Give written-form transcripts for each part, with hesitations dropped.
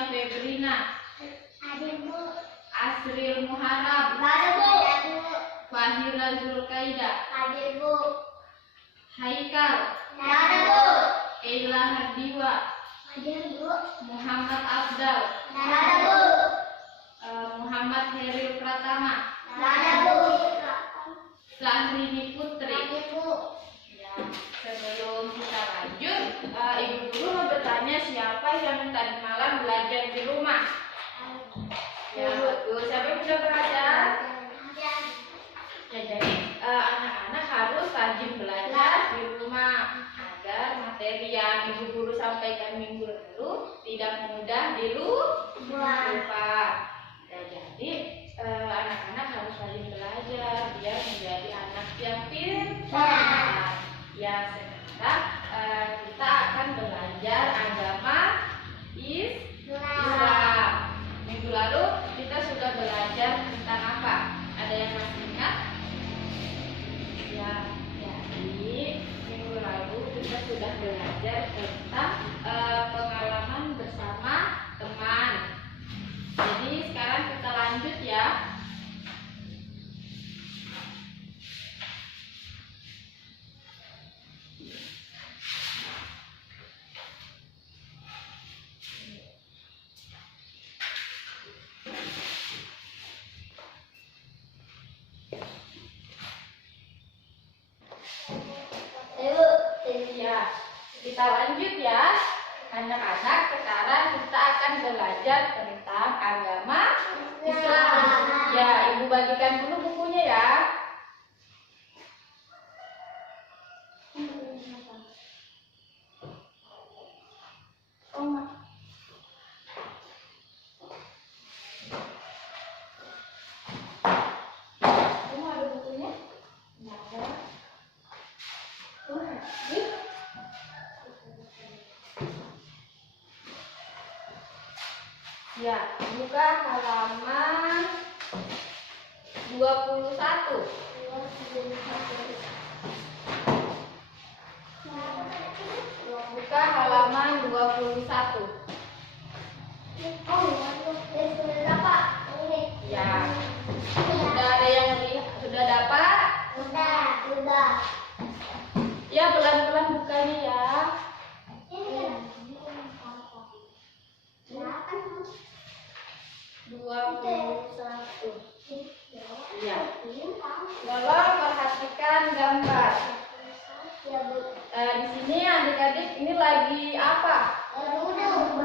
Nia Febrina. Ada Bu. Asril Muharram. Ada Bu. Fahira Zulkaida. Ada Bu. Haikal. Ada Bu. Ella Hardiwa. Ada Bu. Muhammad Afdal. Ada Bu. Muhammad Heril Pratama. Ada Bu. Sahrini Putri. Ada Bu. Ya, sebelum kita lanjut, Ibu Guru mau bertanya siapa yang tadi malam belajar di rumah? Ya, betul. Siapa yang sudah belajar? Ya, jadi anak-anak harus rajin belajar di rumah agar materi yang Ibu Guru sampaikan minggu lalu tidak mudah dilupa. Ya, jadi anak-anak harus rajin belajar biar menjadi anak yang pintar. Ya, sekarang kita akan belajar agama Islam. Minggu lalu kita sudah belajar tentang apa? Ada yang masih ingat? Ya, jadi minggu lalu kita sudah belajar tentang pengalaman bersama teman. Jadi sekarang kita lanjut ya. Ya, kita lanjut ya. Anak-anak, sekarang kita akan belajar tentang agama Islam. Ya, Ibu bagikan dulu bukunya ya. Kamu ada bukunya? Nggak ada. Ya, buka halaman 21. Buka halaman 21. Ya. Sudah ada yang lihat? Sudah dapat? Sudah. Ya, pelan-pelan bukanya ya. Dua puluh satu. Iya. Tolong perhatikan gambar. Di sini adik-adik ini lagi apa?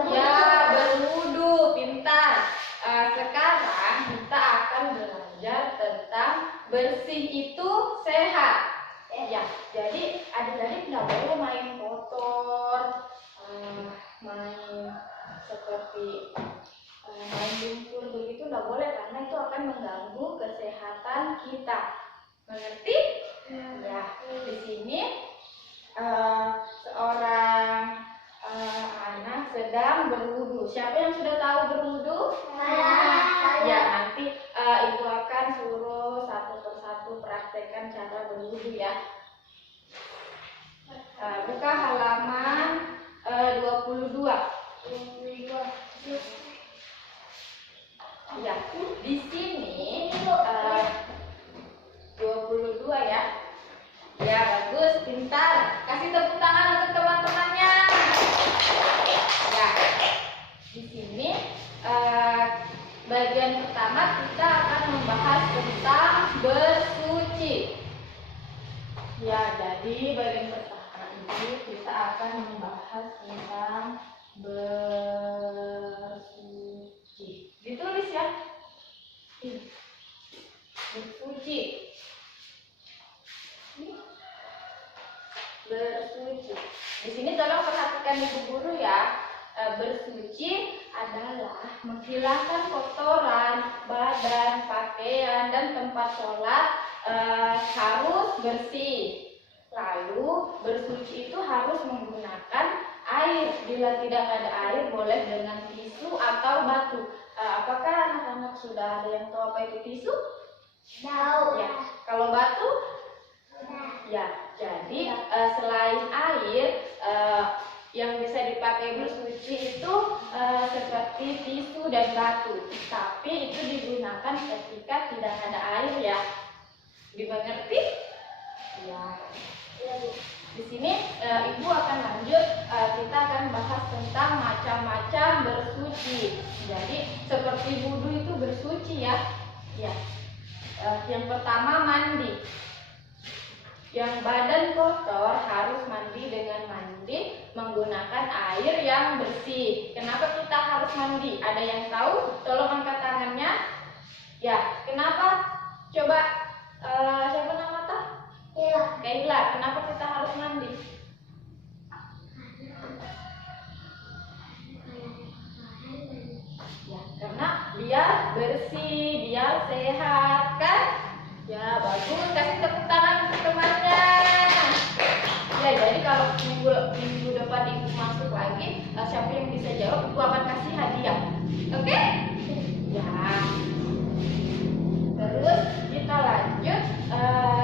Ya, berwudu. Pintar. Sekarang kita akan belajar tentang bersih itu sehat. Ya, jadi adik-adik nggak boleh main kotor, main seperti main lumpur begitu nggak boleh karena itu akan mengganggu kesehatan kita. Mengerti? Ya, di sini seorang anak sedang berwudu. Siapa yang sudah tahu berwudu? Ya, nanti Ibu akan suruh satu persatu praktekkan cara berwudu ya. Buka halaman 22. Ya, di sini 22 ya. Ya, bagus, pintar. Kasih tepuk tangan untuk teman-temannya. Ya, di sini bagian pertama kita akan membahas tentang bersuci. Ya, jadi bagian pertama ini kita akan membahas tentang bersuci. Ditulis ya. Bersuci. Bersuci. Di sini tolong perhatikan Ibu Guru ya. Bersuci adalah menghilangkan kotoran badan, pakaian, dan tempat sholat harus bersih. Lalu bersuci itu harus menggunakan air. Bila tidak ada air, boleh dengan tisu atau batu. Apakah anak-anak sudah ada yang tahu apa itu tisu? Tahu. Ya. Kalau batu? Ya. Jadi selain air, yang bisa dipakai bersuci itu seperti tisu dan batu, tapi itu digunakan ketika tidak ada air ya. Dimengerti? Ya. Di sini Ibu akan lanjut, kita akan bahas tentang macam-macam bersuci. Jadi seperti wudhu itu bersuci ya. Ya. Yang pertama mandi. Yang badan kotor harus mandi dengan mandi menggunakan air yang bersih. Kenapa kita harus mandi? Ada yang tahu? Tolong angkat tangannya. Ya, kenapa? Coba siapa nama tah? Kaila. Kenapa kita harus mandi? Ya, karena biar bersih, biar sehat kan? Ya, bagus. Kasih tepuk tangan untuk temannya. Ya, jadi kalau minggu depan Ibu masuk lagi, siapa yang bisa jawab, Ibu akan kasih hadiah. Oke? Ya. Terus kita lanjut.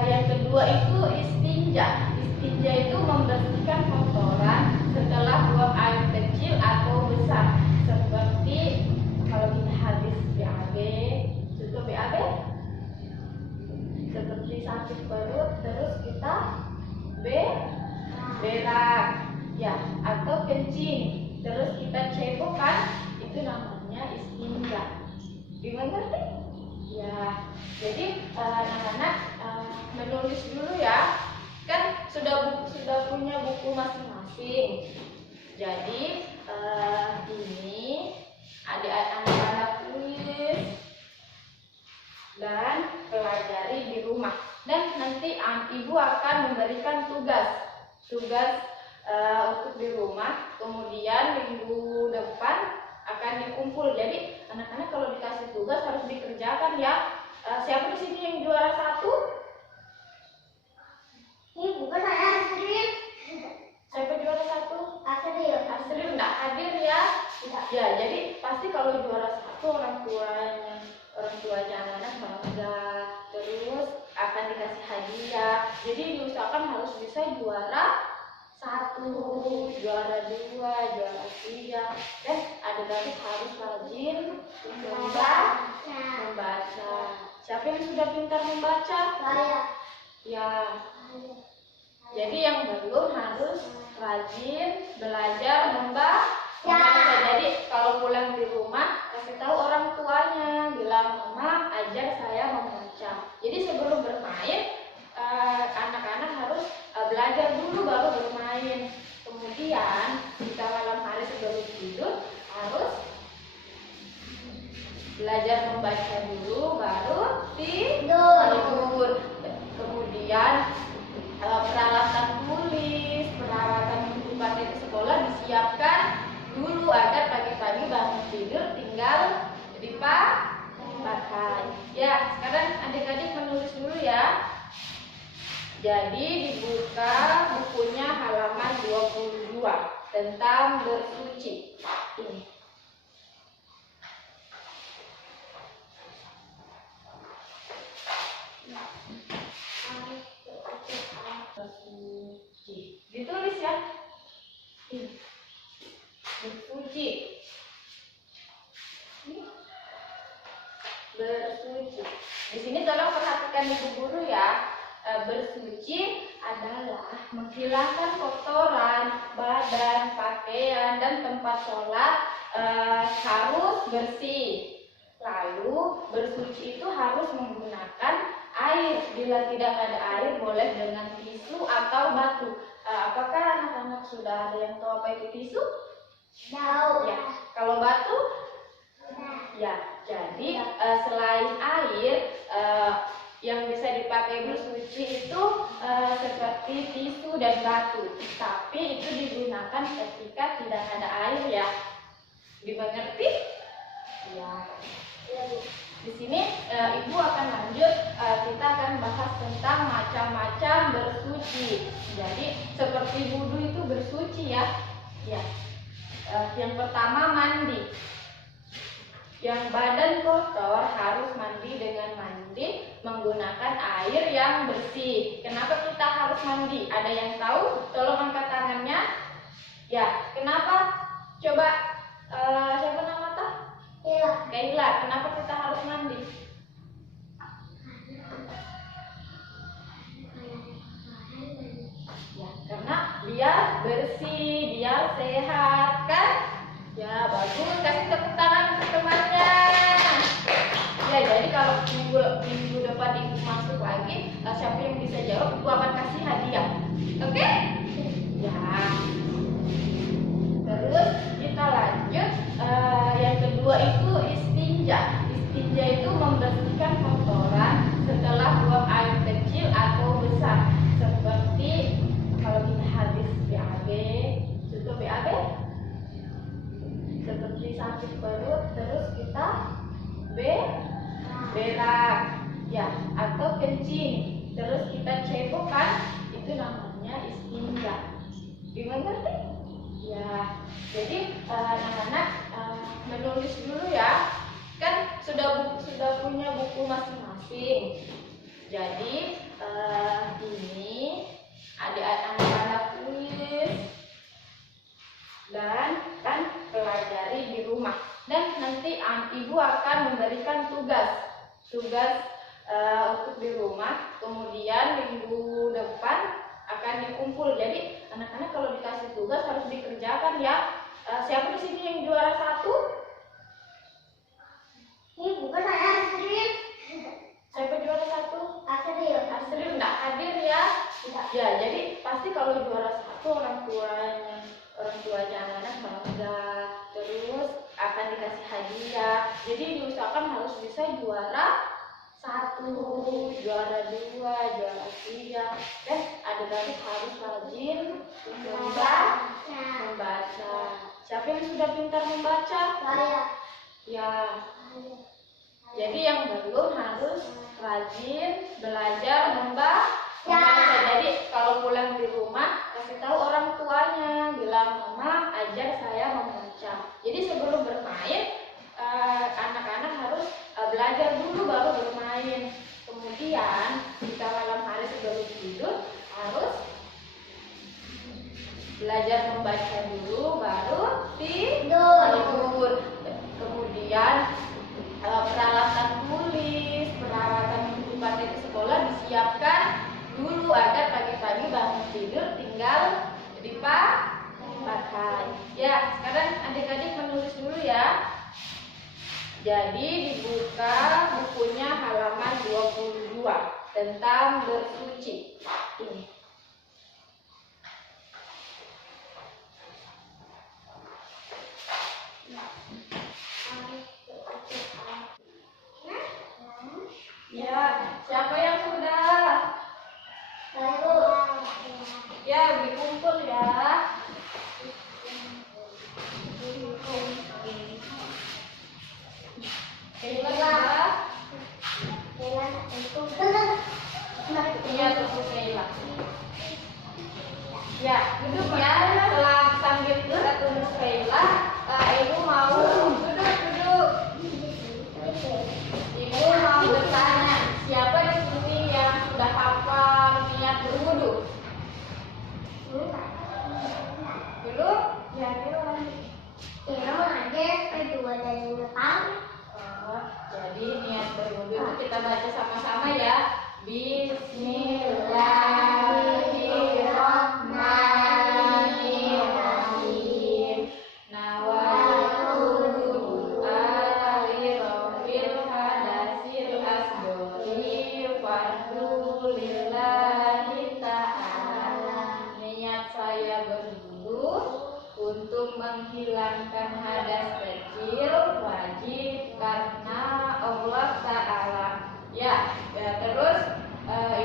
Yang kedua itu istinja. Istinja itu membersihkan kotoran setelah buang air kecil atau besar. Seperti kalau kita habis BAB, contoh BAB, seperti sakit perut, terus kita berak, ya, atau kencing, terus kita cebokan, itu namanya istinja. Dimengerti? Ya. Jadi anak-anak menulis dulu ya. Kan sudah punya buku masing-masing. Jadi ini anak-anak tulis dan pelajari di rumah. Dan nanti Ibu akan memberikan tugas untuk di rumah. Kemudian minggu depan akan dikumpul. Jadi anak-anak kalau dikasih tugas harus dikerjakan ya. Siapa di sini yang juara 1? Bukan saya Asrin. Siapa juara 1? Asrin enggak hadir ya? Tidak. Ya, jadi pasti kalau juara 1 orang tuanya anak-anak bangga, terus akan dikasih hadiah. Jadi diusahakan harus bisa juara 1, juara 2, juara 3, dan adik-adik harus rajin membaca. Siapa yang sudah pintar membaca? Saya. Ya. Jadi yang belum harus rajin belajar membaca. Jadi kalau pulang di rumah kasih tahu orang tuanya, bilang mama ajar saya membaca. Jadi sebelum bermain anak-anak harus belajar dulu baru bermain. Kemudian jika malam hari sebelum tidur harus belajar membaca dulu baru tidur. Kemudian peralatan tulis, peralatan untuk dipakai ke sekolah disiapkan dulu agar pagi-pagi bangun tidur tinggal dipakai. Ya, sekarang adik-adik menulis dulu ya. Jadi dibuka bukunya halaman 22 tentang bersuci. Ini. Bersuci. Ditulis ya. Ini. Bersuci. Bersuci. Di sini tolong perhatikan Ibu guru ya. Bersuci adalah menghilangkan kotoran badan, pakaian, dan tempat sholat harus bersih. Lalu bersuci itu harus menggunakan air. Bila tidak ada air boleh dengan tisu atau batu. Apakah anak-anak sudah ada yang tahu apa itu tisu? Tahu. Ya. Kalau batu? Ya. Jadi selain air yang bisa dipakai bersuci itu seperti tisu dan batu, tapi itu digunakan ketika tidak ada air ya. Dimengerti? Ya. Di sini Ibu akan lanjut, kita akan bahas tentang macam-macam bersuci. Jadi seperti wudhu itu bersuci ya. Ya. Yang pertama mandi. Yang badan kotor harus mandi dengan mandi menggunakan air yang bersih. Kenapa kita harus mandi? Ada yang tahu? Tolong angkat tangannya. Ya, kenapa? Coba siapa nama tah? Kaila, kenapa kita harus mandi? Ya, karena biar bersih, biar sehat, kan? Ya, bagus. Kasih tepuk tangan untuk temannya. Ya, jadi kalau minggu depan ibu masuk lagi, siapa yang bisa jawab, ibu akan kasih hadiah. Oke? Ya. Terus kita lanjut. Yang kedua itu istinja. Istinja itu membersihkan kotoran setelah buang air kecil atau besar. Seperti kalau kita habis BAB, contoh BAB, seperti sakit perut, terus kita berak, ya, atau kencing, terus kita cebokan, itu namanya istinja. Dimengerti? Ya, jadi anak-anak menulis dulu ya, kan sudah punya buku masing-masing. Jadi ini anak-anak tulis dan kan pelajari di rumah. Dan nanti ibu akan memberikan tugas untuk di rumah. Kemudian minggu depan akan dikumpul. Jadi anak-anak kalau dikasih tugas harus dikerjakan ya. Siapa di sini yang juara 1? Ini bukan saya Asrin. Siapa juara 1? Asrin. Asri enggak hadir ya. Ya, jadi pasti kalau juara 1 orang tuanya anak-anak bangga. Terus akan dikasih hadiah. Jadi diusahakan harus bisa juara 1, juara 2, juara 3. Dan adik-adik harus rajin membaca. Siapa yang sudah pintar membaca? Saya. Ya. Jadi yang belum harus rajin belajar membaca. Jadi kalau pulang di rumah kasih tahu orang tuanya, bilang mama ajar saya membaca. Jadi sebelum bermain anak-anak harus belajar dulu baru bermain. Kemudian jika malam hari sebelum tidur harus belajar membaca dulu baru tidur. Kemudian peralatan tulis, peralatan untuk dipakai di sekolah disiapkan dulu agar pagi-pagi bangun tidur tinggal dipakai. Ya, sekarang adik-adik menulis dulu ya. Jadi dibuka bukunya halaman 22 tentang bersuci. Ini. Ya, siapa yang sudah? Ya, dikumpul ya. Iya, tunggu Kaila. Ya, duduk ya. Sambil kita tunggu Kaila, ibu mau duduk. Ibu mau bertanya, siapa di sini yang sudah hafal niat berwudu? Dulu? Ya, jadi niat berwudu itu kita baca sama-sama ya. Bismillahirrahmanirrahim. Nawaitu alirofil hadasil asdori fardulillahi ta'ala. Niat saya berwudu untuk menghilangkan hadas kecil wajib karena Allah Ta'ala. Ya, terus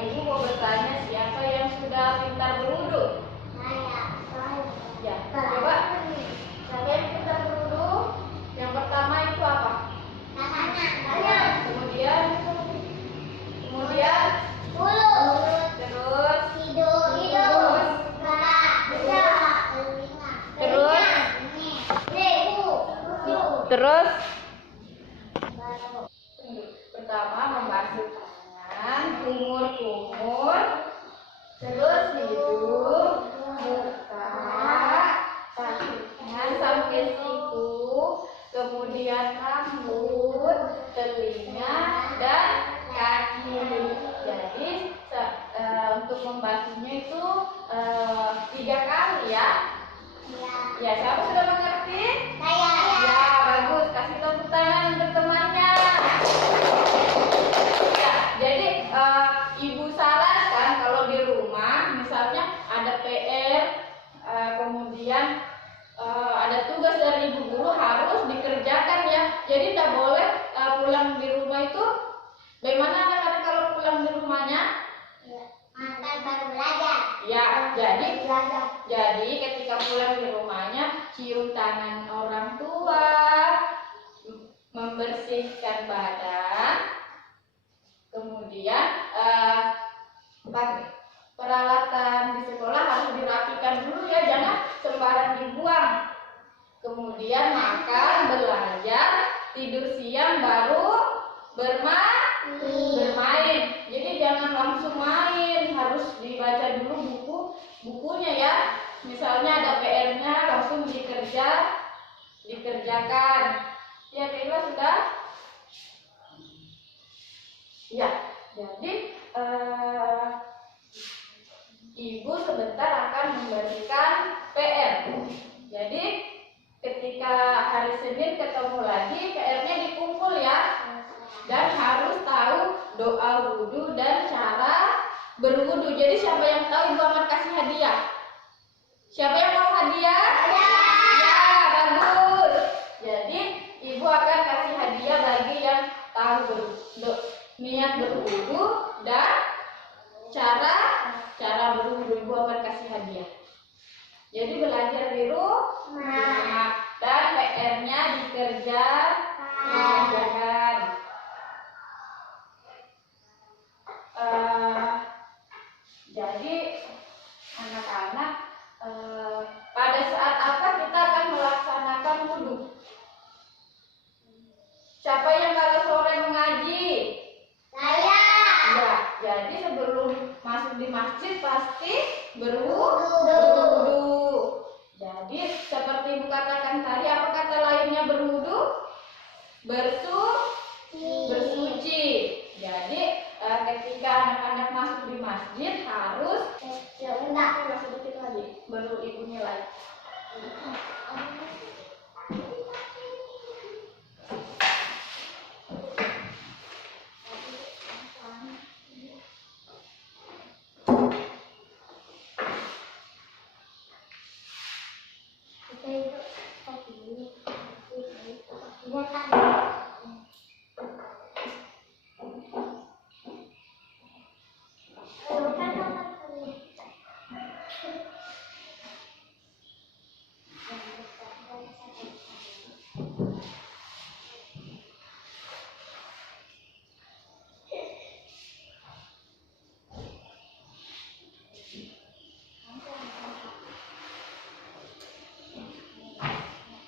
ibu mau bertanya siapa yang sudah pintar berwudu? Ya, coba. Siapa yang pintar berwudu? Yang pertama itu apa? Kemudian terus pertama membasuh tangan, kumur-kumur, terus hidung, muka, kaki tangan sampai siku, kemudian rambut, telinga, dan kaki. Jadi untuk membasuhnya itu 3 kali ya. Ya, siapa sudah mengerti? Saya. Ya, bagus. Kasih tepuk tangan untuk temannya. Ya, jadi Ibu sarankan kalau di rumah, misalnya ada PR, kemudian ada tugas dari ibu guru harus dikerjakan ya. Jadi tidak boleh pulang di rumah itu. Bagaimana anak-anak kalau pulang di rumahnya? Makan baru belajar. Ya, jadi Belajar. Jadi ketika pulang di rumahnya cium tangan orang tua, membersihkan badan, kemudian peralatan di sekolah harus dirapikan dulu ya, jangan sembarang dibuang. Kemudian makan, belajar, tidur siang, baru bermain. Jadi jangan langsung main, harus dibaca dulu bukunya ya. Misalnya ada PR-nya langsung dikerjakan. Ya, Kayla sudah? Ya, jadi Ibu sebentar akan memberikan PR. Jadi ketika hari Senin ketemu lagi, PR-nya dikumpul ya. Dan harus tahu doa wudhu dan cara berwudhu. Jadi siapa yang tahu Ibu akan kasih hadiah? Siapa yang mau hadiah? Saya. Ya, bagus. Jadi Ibu akan kasih hadiah bagi yang tahu niat berwudhu dan cara berwudhu. Ibu akan kasih hadiah. Jadi belajar di rumah dan PR-nya dikerjakan. Jadi anak-anak, pada saat apa kita akan melaksanakan wudhu? Siapa yang kalau sore mengaji? Saya. Ya, jadi sebelum masuk di masjid pasti berwudhu. Jadi seperti Ibu katakan tadi, apa kata lainnya berwudhu? Bersuci. Jadi ketika anak-anak masuk di masjid harus sedikit lagi, baru Ibu nilai.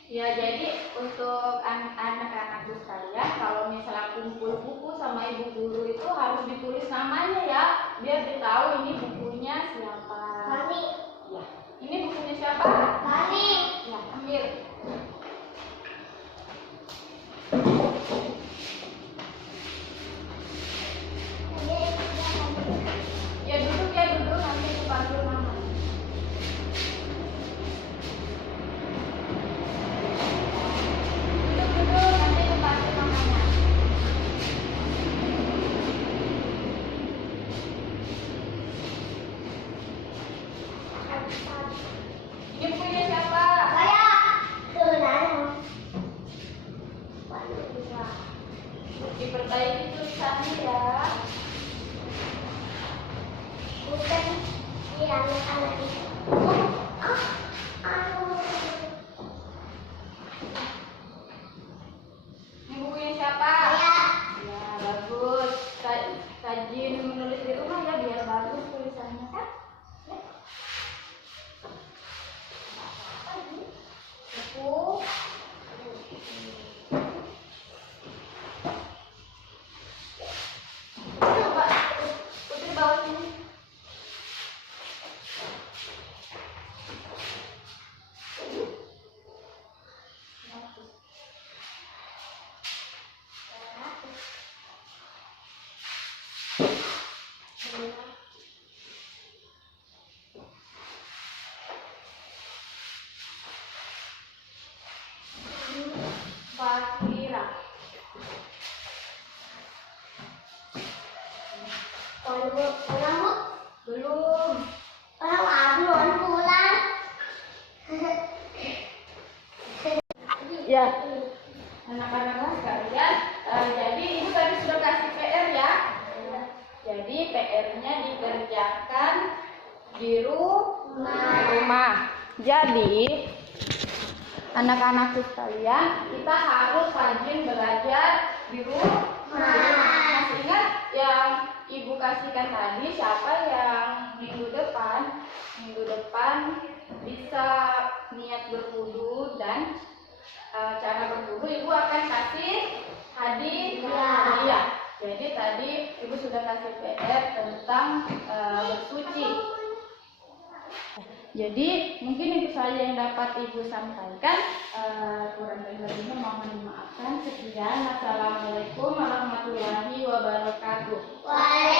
Ya, jadi untuk anak-anakku sekalian, kalau misalnya kumpul buku sama ibu guru itu harus ditulis namanya ya, biar ditahu ini bukunya siapa. Mami. Ya, ini bukunya siapa? Mami. Ya, ambil. Ya duduk nanti aku panggil mama. Duduk nanti aku panggil mamanya. Ini punya siapa? Saya. Diperbaiki tulisannya ya. Bukan di anak-anak itu. Ini bukunya siapa? Saya. Ya, bagus. Rajin menulis di rumah ya, biar bagus tulisannya kan? Ya. Buku. Coba, Putri bawa sini. Pulang, Bu? Belum. Belum pulang. Ya, anak-anak sekalian, jadi ibu tadi sudah kasih PR ya. Jadi PR-nya dikerjakan di rumah. Jadi anak-anakku sekalian, kita harus rajin belajar di rumah. Masih ingat yang ibu kasihkan tadi, siapa yang minggu depan bisa niat berwudu dan cara berwudu ibu akan kasih hadiah. Jadi tadi ibu sudah kasih PR tentang bersuci. Jadi mungkin itu saja yang dapat ibu sampaikan. Kurang dan lebihnya mohon dimaafkan. Sekian. Assalamualaikum warahmatullahi wabarakatuh.